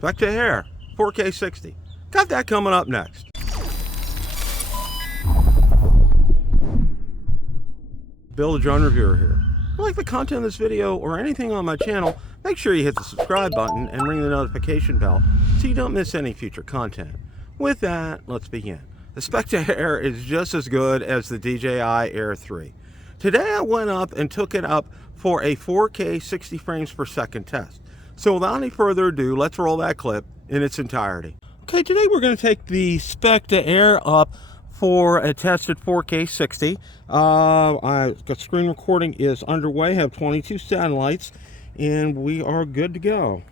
Specta Air 4K 60. Got that coming up next. Bill the Drone Reviewer here. If you like the content of this video or anything on my channel, make sure you hit the subscribe button and ring the notification bell so you don't miss any future content. With that, let's begin. The Specta Air is just as good as the DJI Air 3. Today I went up and took it up for a 4K 60 frames per second test. So without any further ado, let's roll that clip in its entirety. Okay, today we're going to take the Specta Air up for a test at 4K 60. Screen recording is underway, have 22 satellites, and we are good to go.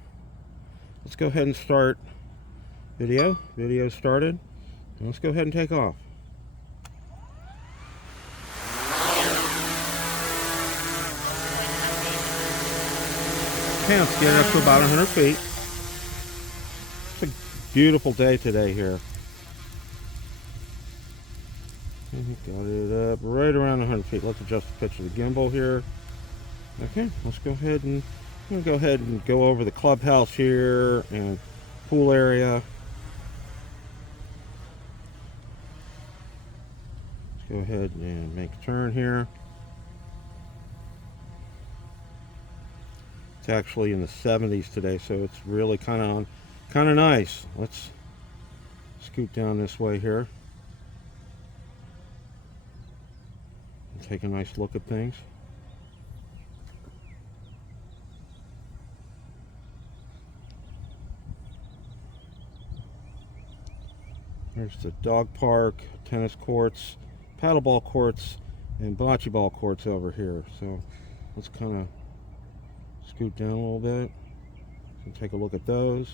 Let's go ahead and start video. Video started. Let's go ahead and take off. Okay, let's get it up to about 100 feet. It's a beautiful day today here. Got it up right around 100 feet. Let's adjust the pitch of the gimbal here. Okay, let's go ahead and go over the clubhouse here and pool area. Let's go ahead and make a turn here. It's actually in the 70s today, so it's really kind of nice. Let's scoot down this way here. Take a nice look at things. There's the dog park, tennis courts, paddleball courts, and bocce ball courts over here. So let's kind of scoot down a little bit and take a look at those.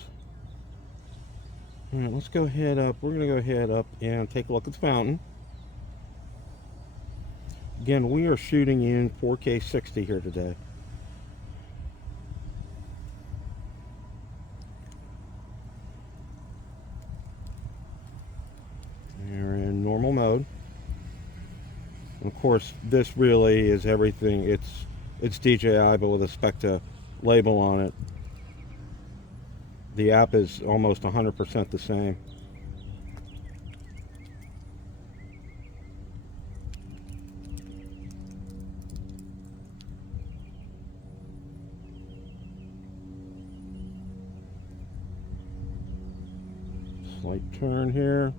All right, let's go ahead up. We're going to go ahead up and take a look at the fountain. Again, we are shooting in 4K 60 here today. We're in normal mode. And of course, this really is everything. It's DJI, but with a Specta label on it. The app is almost 100% the same. Slight turn here.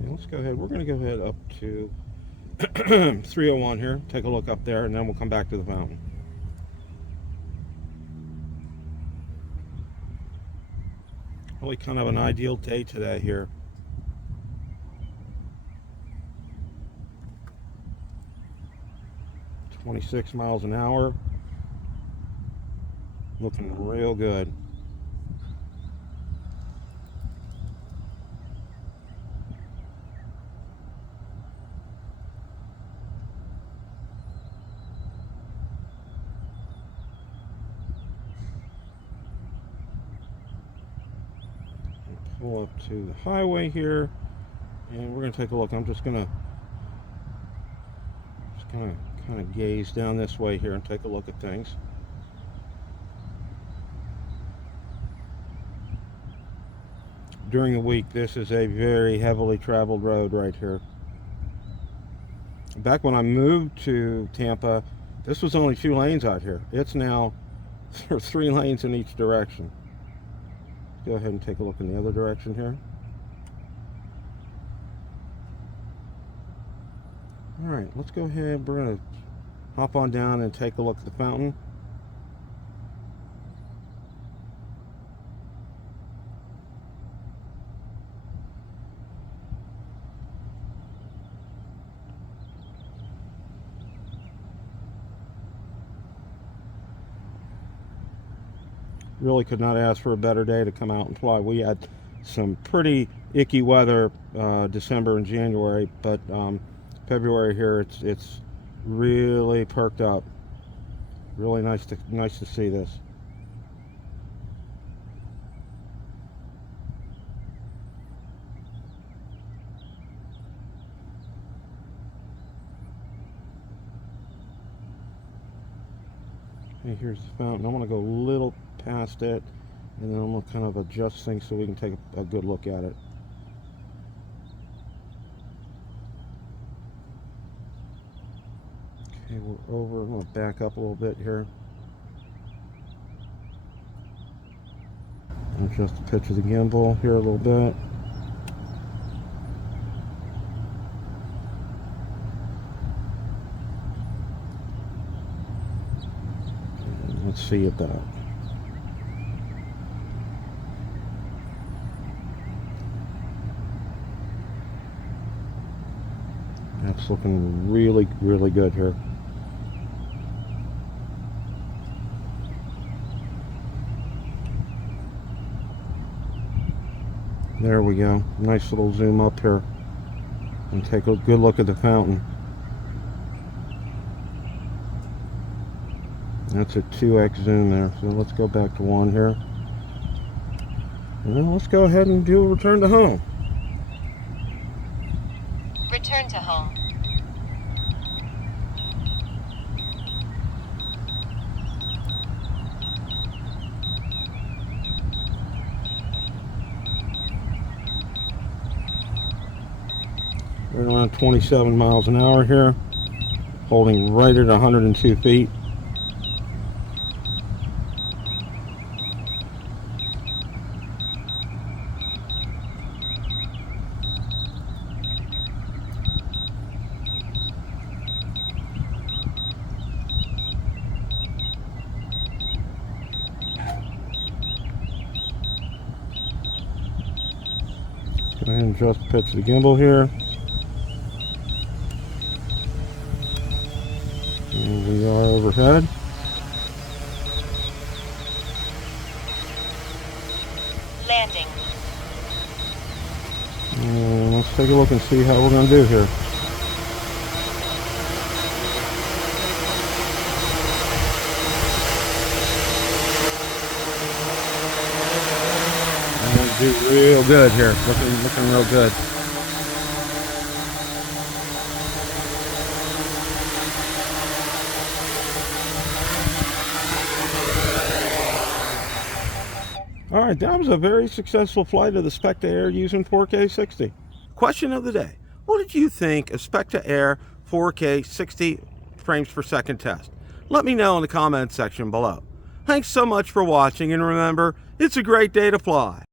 Okay, let's go ahead. We're going to go ahead up to 301 here. Take a look up there, and then we'll come back to the fountain. Really kind of an ideal day today here. 26 miles an hour. Looking real good. Pull up to the highway here, and we're going to take a look. I'm just going to kind of gaze down this way here and take a look at things. During the week, this is a very heavily traveled road right here. Back when I moved to Tampa, this was only 2 lanes out here. It's now 3 lanes in each direction. Go ahead and take a look in the other direction here. Alright, let's go ahead. We're going to hop on down and take a look at the fountain. Really could not ask for a better day to come out and fly. We had some pretty icky weather December and January, but February here it's really perked up. Really nice to see this. Okay, here's the fountain. I'm going to go a little past it, and then I'm going to kind of adjust things so we can take a good look at it. Okay, we're over. I'm going to back up a little bit here. Adjust the pitch of the gimbal here a little bit. And let's see about. That's looking really, really good here. There we go. Nice little zoom up here and take a good look at the fountain. That's a 2x zoom there. So let's go back to 1 here. And then let's go ahead and do a return to home. Return to home. We're around 27 miles an hour here, holding right at 102 feet. Go ahead and adjust the pitch of the gimbal here. And we are overhead. Landing. And let's take a look and see how we're going to do here. I'm going to do real good here. Looking real good. Alright, that was a very successful flight of the Specta Air using 4K 60. Question of the day. What did you think of Specta Air 4K 60 frames per second test? Let me know in the comments section below. Thanks so much for watching, and remember, it's a great day to fly.